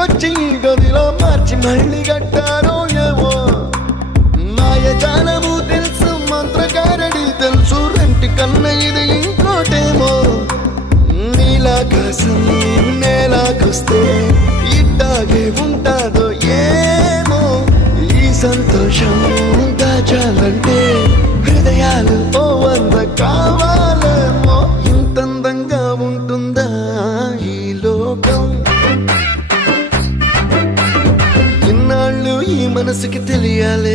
ఇంటికొచ్చి గదిలో మార్చి మళ్ళీ కట్టారో ఏమో మాయజాలము తెలుసు మంత్రకారడి తెలుసు రెంటి కన్న ఇది ఇంకోటేమో నీలాకాశం నేలాకొస్తే ఇట్టాగే ఉంటాదో ఏమో ఈ సంతోషం దాచాలంటే హృదయాలు ఓ వంద కావాలేమో ఇంతందంగా ఉంటుందా ఈ లోకం ఇన్నాళ్ళు ఈ మనసుకి తెలియాలే